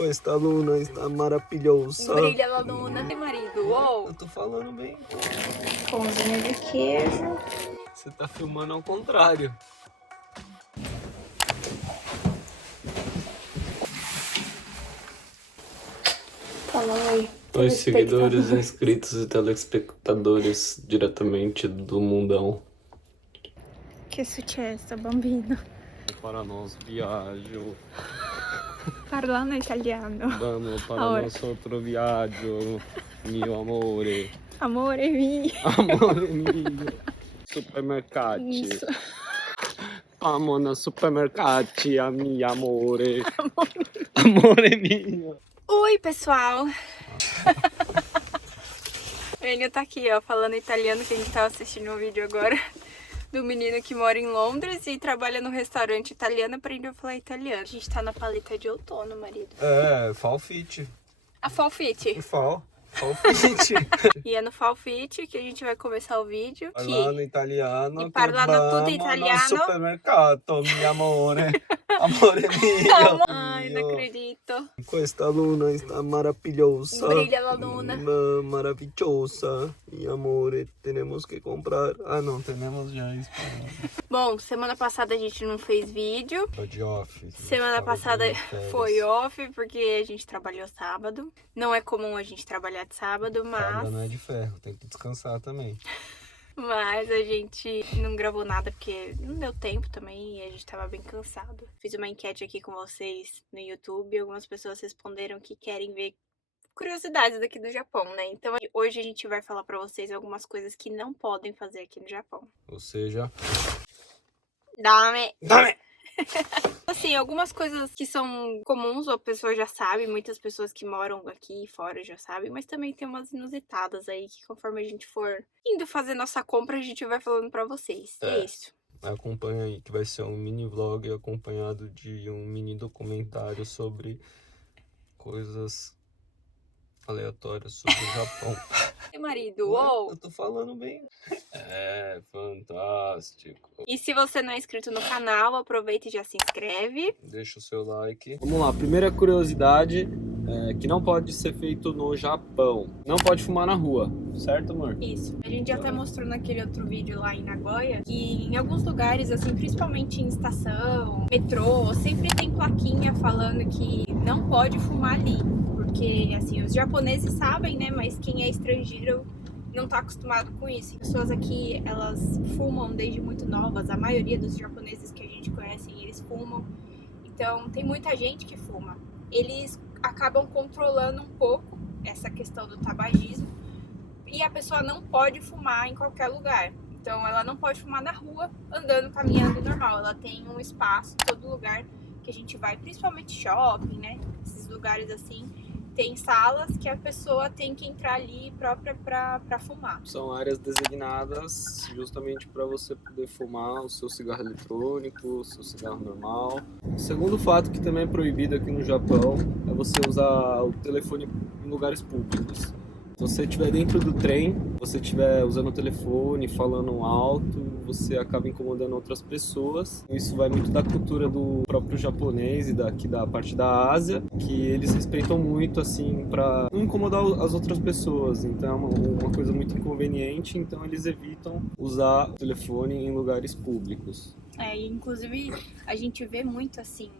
Esta luna está maravilhosa. Brilha la luna. Tem marido, uou. Eu tô falando bem. Pãozinho de queijo. Você tá filmando ao contrário. Fala oi. Oi, seguidores, inscritos e telespectadores diretamente do mundão. Que successo, bambino. Para nós viaggio. Parlando italiano. Vamos para Ora. nosso outro viaggio, mio amore. Amore mio. Amore mio. Supermercati. Isso. Vamos no supermercati, a mio amore. Amore mio. Oi, pessoal. O Enio tá aqui, ó, falando italiano, que a gente tava assistindo um vídeo agora do menino que mora em Londres e trabalha no restaurante italiano, aprendeu a falar italiano. A gente tá na paleta de outono, marido. É, Fall Fit. A Fall Fit. Fall Fit. E é no Fall Fit que a gente vai começar o vídeo. Parlando italiano. E parlando che tudo vamos italiano. No supermercato, mio amore. Amore mio. Ai, não acredito. Esta luna está maravilhosa. Brilha la luna. Maravilhosa. Mio amore, temos que comprar. Ah, não, temos já isso. Bom, semana passada a gente não fez vídeo. Tô de off. Semana passada foi off porque a gente trabalhou sábado. Não é comum a gente trabalhar de sábado, Sábado não é mas... de ferro, tem que descansar também. Mas a gente não gravou nada porque não deu tempo também e a gente tava bem cansado. Fiz uma enquete aqui com vocês no YouTube e algumas pessoas responderam que querem ver curiosidades daqui do Japão, né? Então hoje a gente vai falar pra vocês algumas coisas que não podem fazer aqui no Japão. Ou seja... Dame! Dame! Assim, algumas coisas que são comuns, a pessoa já sabe, muitas pessoas que moram aqui fora já sabem, mas também tem umas inusitadas aí que conforme a gente for indo fazer nossa compra, a gente vai falando pra vocês. É isso. Acompanha aí que vai ser um mini vlog acompanhado de um mini documentário sobre coisas aleatórias sobre o Japão. E marido, uou! Eu tô falando bem. É, fantástico. E se você não é inscrito no canal, aproveita e já se inscreve. Deixa o seu like. Vamos lá, primeira curiosidade que não pode ser feito no Japão. Não pode fumar na rua, certo, amor? Isso. A gente já até mostrou naquele outro vídeo lá em Nagoya que em alguns lugares, assim, principalmente em estação, metrô, sempre tem plaquinha falando que não pode fumar ali. Porque, assim, os japoneses sabem, né? Mas quem é estrangeiro não tá acostumado com isso. As pessoas aqui, elas fumam desde muito novas. A maioria dos japoneses que a gente conhece, eles fumam. Então, tem muita gente que fuma. Eles acabam controlando um pouco essa questão do tabagismo. E a pessoa não pode fumar em qualquer lugar. Então, ela não pode fumar na rua, andando, caminhando normal. Ela tem um espaço, todo lugar que a gente vai, principalmente shopping, né? Esses lugares assim. Tem salas que a pessoa tem que entrar ali própria pra fumar. São áreas designadas justamente para você poder fumar o seu cigarro eletrônico, o seu cigarro normal. O segundo fato que também é proibido aqui no Japão é você usar o telefone em lugares públicos. Se você estiver dentro do trem, você estiver usando o telefone, falando alto, você acaba incomodando outras pessoas. Isso vai muito da cultura do próprio japonês e daqui da parte da Ásia, que eles respeitam muito, assim, para não incomodar as outras pessoas. Então é uma coisa muito inconveniente, então eles evitam usar o telefone em lugares públicos. Inclusive a gente vê muito assim.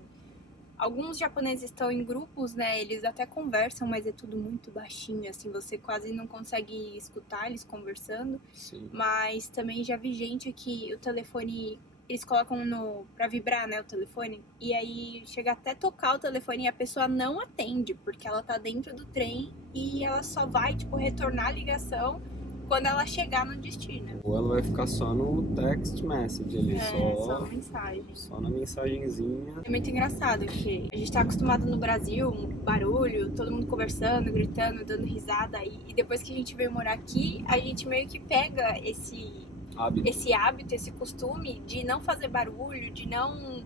Alguns japoneses estão em grupos, né? Eles até conversam, mas é tudo muito baixinho, assim, você quase não consegue escutar eles conversando. Sim. Mas também já vi gente que o telefone, eles colocam pra vibrar, né, o telefone. E aí chega até tocar o telefone e a pessoa não atende, porque ela tá dentro do trem e ela só vai, tipo, retornar a ligação quando ela chegar no destino. Ou ela vai ficar só no text message ali, Só na mensagem. Só na mensagenzinha. É muito engraçado, porque a gente tá acostumado no Brasil, um barulho, todo mundo conversando, gritando, dando risada. E depois que a gente veio morar aqui, a gente meio que pega esse hábito, esse costume de não fazer barulho, de não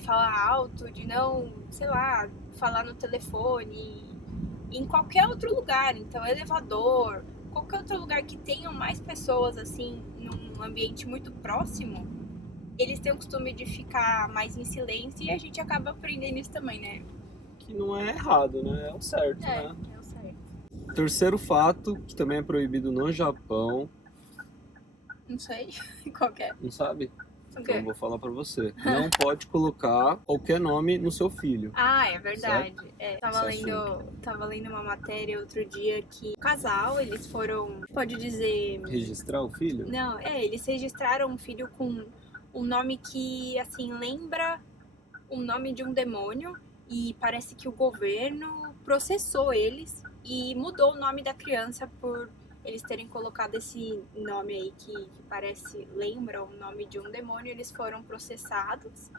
falar alto, de não, sei lá, falar no telefone, em qualquer outro lugar. Então, elevador, qualquer outro lugar que tenham mais pessoas, assim, num ambiente muito próximo, eles têm o costume de ficar mais em silêncio e a gente acaba aprendendo isso também, né? que não é errado, né? É o certo, né? É o certo. Terceiro fato, que também é proibido no Japão, Não sei qual que é. não sabe? O Então quê? eu vou falar pra você. Não pode colocar qualquer nome no seu filho. Ah, é verdade. É, tava Esse lendo uma matéria outro dia que o casal, eles foram, pode dizer, Registrar o filho? não, eles registraram um filho com um nome que, assim, lembra o nome de um demônio e parece que o governo processou eles e mudou o nome da criança por eles terem colocado esse nome aí que parece, lembra o nome de um demônio. Eles foram processados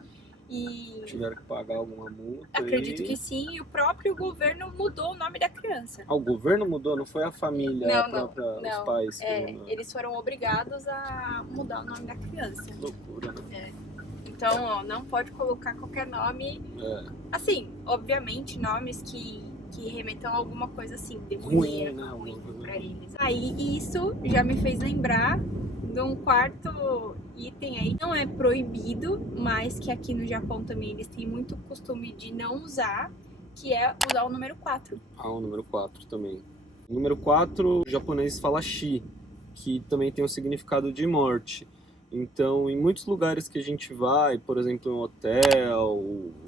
e Tiveram que pagar alguma multa. acredito que sim, e o próprio governo mudou o nome da criança. Ah, o governo mudou, não foi a família, Não, a própria, os pais que mudaram. eles foram obrigados a mudar o nome da criança. Que loucura, né? Então, ó, não pode colocar qualquer nome. Assim, obviamente, nomes que remetam a alguma coisa assim, demoníaca, Ruim, né? ruim pra eles. Aí, isso já me fez lembrar de um quarto item aí, não é proibido, mas que aqui no Japão também eles têm muito costume de não usar, que é usar o número 4. Ah, o número 4 também. O número 4, o japonês fala shi, que também tem o significado de morte. Então, em muitos lugares que a gente vai, por exemplo, em um hotel,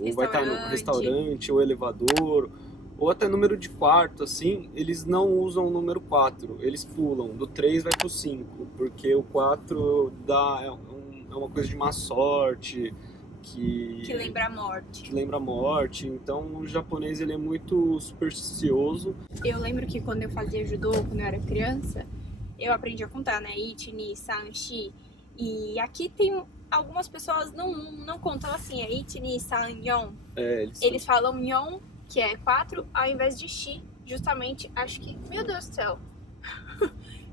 ou vai estar no restaurante, ou elevador, ou até número de quarto, assim, eles não usam o número 4, eles pulam, do 3 vai pro 5, porque o 4 é uma coisa de má sorte, que lembra a morte. Que lembra a morte. Então, o japonês ele é muito supersticioso. Eu lembro que quando eu fazia judô, quando eu era criança, eu aprendi a contar, né? Ichi, ni, san, shi. E aqui tem algumas pessoas não contam assim, é Ichi, ni, san, yon. Eles falam yon, que é 4, ao invés de shi. Justamente, acho que... Meu Deus do céu!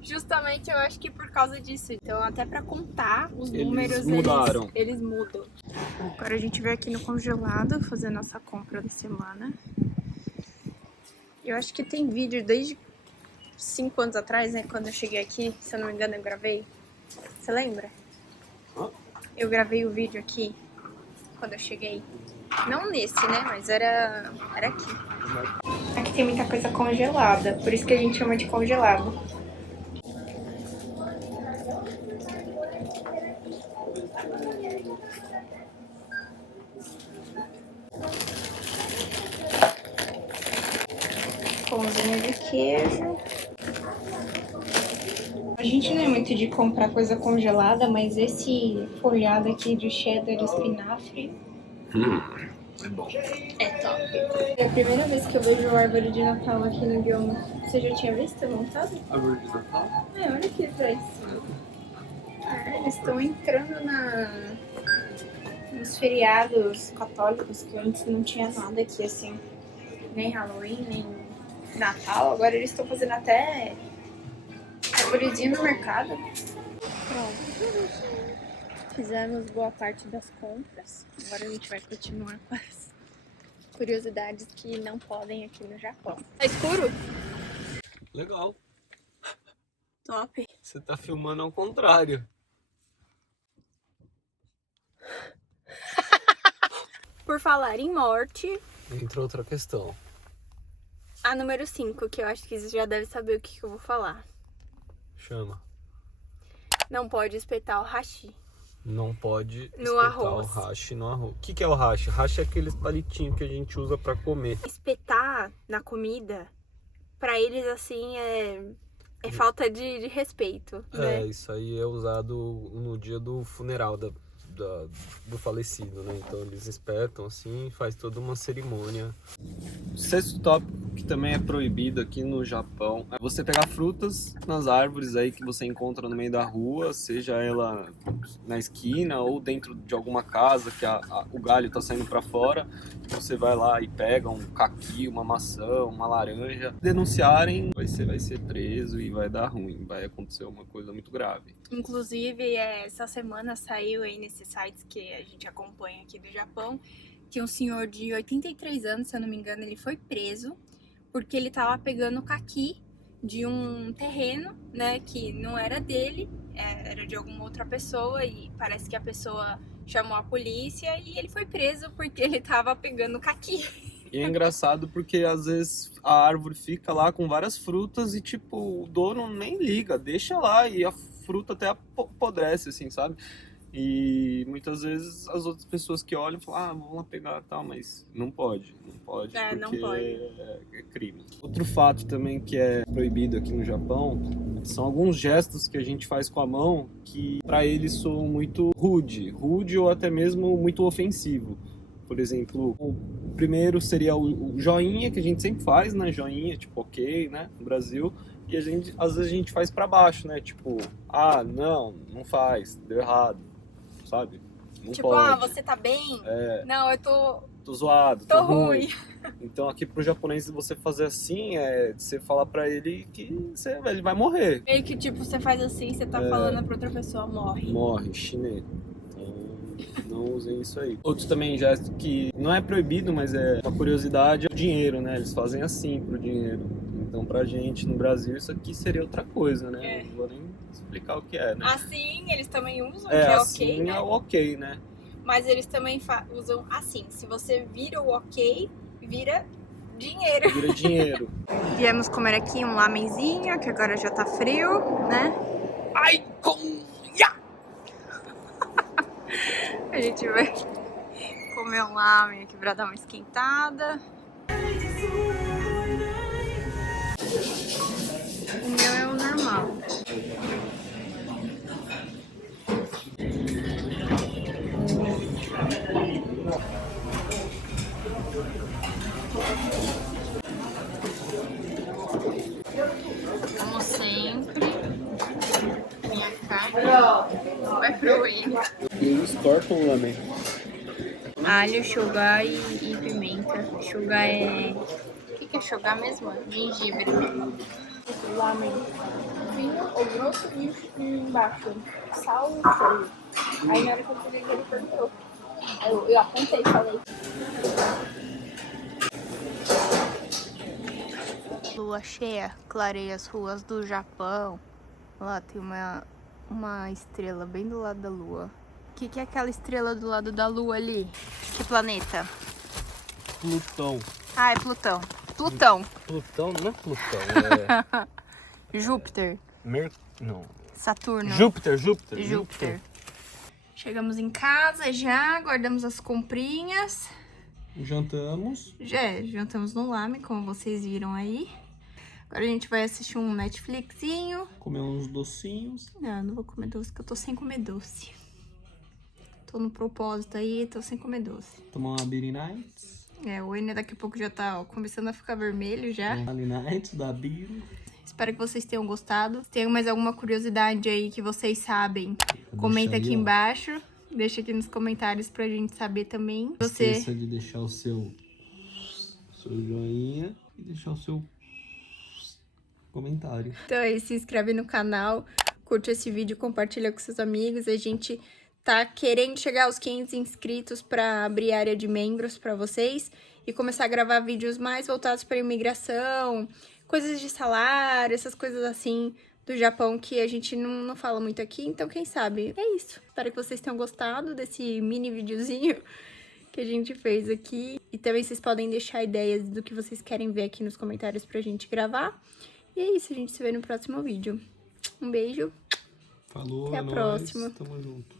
Justamente, eu acho que por causa disso. Então, até pra contar os números, mudaram. Eles mudam. Agora a gente veio aqui no congelado fazer nossa compra da semana. Eu acho que tem vídeo desde 5 anos atrás, né? Quando eu cheguei aqui, se eu não me engano, eu gravei. Você lembra? Eu gravei o vídeo aqui quando eu cheguei. Não nesse, né? Mas era aqui. Aqui tem muita coisa congelada, por isso que a gente chama de congelado. Pãozinho de queijo. A gente não é muito de comprar coisa congelada, mas esse folhado aqui de cheddar e espinafre é bom. É top. É a primeira vez que eu vejo a árvore de Natal aqui no Guion. Você já tinha visto montado? Árvore de Natal? Olha aqui atrás. Eles estão entrando nos feriados católicos, que antes não tinha nada aqui, assim. Nem Halloween, nem Natal. Agora eles estão fazendo até arvorezinha no mercado. Pronto. Fizemos boa parte das compras. Agora a gente vai continuar com as curiosidades que não podem aqui no Japão. Tá escuro? Legal. Top. Você tá filmando ao contrário. Por falar em morte... Entra outra questão. A número 5, que eu acho que você já deve saber o que eu vou falar. Chama. Não pode espetar o hashi. Não pode no espetar arroz. O hashi no arroz. O que é o hashi? Hashi é aqueles palitinhos que a gente usa pra comer. Espetar na comida, pra eles, assim, é falta de respeito, né? Isso aí é usado no dia do funeral do falecido, né? Então eles espetam assim, faz toda uma cerimônia. O sexto tópico que também é proibido aqui no Japão é você pegar frutas nas árvores aí que você encontra no meio da rua, seja ela na esquina ou dentro de alguma casa que o galho tá saindo para fora. Você vai lá e pega um caqui, uma maçã, uma laranja. Denunciarem, vai ser preso e vai dar ruim, vai acontecer uma coisa muito grave. Inclusive, essa semana saiu aí nesses sites que a gente acompanha aqui do Japão, que um senhor de 83 anos, se eu não me engano, ele foi preso porque ele tava pegando caqui de um terreno, né, que não era dele, era de alguma outra pessoa, e parece que a pessoa chamou a polícia e ele foi preso porque ele tava pegando caqui. E é engraçado porque às vezes a árvore fica lá com várias frutas e tipo, o dono nem liga, deixa lá e a fruta até apodrece, assim, sabe? E muitas vezes as outras pessoas que olham falam, ah, vamos lá pegar e tal, mas não pode porque não pode. é crime. Outro fato também que é proibido aqui no Japão são alguns gestos que a gente faz com a mão que para eles soam muito rude ou até mesmo muito ofensivo. Por exemplo, o primeiro seria o joinha, que a gente sempre faz, né? Joinha, tipo, ok, né? No Brasil. E às vezes a gente faz pra baixo, né? Tipo, ah, não faz, deu errado, sabe? Não Tipo, pode. você tá bem? É. Não, eu tô zoado, tô ruim. Então aqui pro japonês você fazer assim é você falar pra ele que ele vai morrer. Meio que tipo, você faz assim, você tá falando pra outra pessoa, morre. Morre, chinês. Não usem isso aí. Outro também gesto que não é proibido, mas é uma curiosidade, é o dinheiro, né? Eles fazem assim pro dinheiro. Então pra gente no Brasil isso aqui seria outra coisa, né? Não vou nem explicar o que é, né? Assim, eles também usam, que é assim ok, né? É o ok, né? Mas eles também usam assim, se você vira o ok, vira dinheiro. Vira dinheiro. Viemos comer aqui um lamenzinho, que agora já tá frio, né? Ai, A gente vai comer um lamen aqui pra dar uma esquentada. O meu é o normal. Como sempre, minha carne vai fruir. Eles cortam o lamen. Alho, shogar e pimenta. Shogar é... O que é shogar mesmo? Gengibre. Lamen fino ou grosso e embaixo sal e shoyu. Aí na hora que eu fui ver, ele perguntou. Aí eu apontei e falei. Lua cheia, clareia as ruas do Japão. Lá tem uma estrela bem do lado da lua. O que é aquela estrela do lado da lua ali? Que planeta? Plutão. Ah, é Plutão. Plutão. Plutão não é Plutão, é... Júpiter. Não. Saturno. Júpiter. Chegamos em casa já, guardamos as comprinhas. Jantamos. Jantamos no lamen, como vocês viram aí. Agora a gente vai assistir um Netflixinho. Comer uns docinhos. Não vou comer doce, porque eu tô sem comer doce. Tô no propósito aí, tô sem comer doce. Tomar uma Beer Nights. O Enner daqui a pouco já tá começando a ficar vermelho já. Beer Nights da Beer. Espero que vocês tenham gostado. Se tem mais alguma curiosidade aí que vocês sabem, comenta aqui embaixo. Deixa aqui nos comentários pra gente saber também. Não esqueça de deixar o seu joinha e deixar o seu comentário. Então aí, se inscreve no canal, curte esse vídeo, compartilha com seus amigos. A gente tá querendo chegar aos 500 inscritos pra abrir área de membros pra vocês e começar a gravar vídeos mais voltados pra imigração, coisas de salário, essas coisas assim do Japão que a gente não fala muito aqui, então quem sabe? É isso. Espero que vocês tenham gostado desse mini videozinho que a gente fez aqui. E também vocês podem deixar ideias do que vocês querem ver aqui nos comentários pra gente gravar. E é isso, a gente se vê no próximo vídeo. Um beijo. Falou, até a próxima. Tamo junto.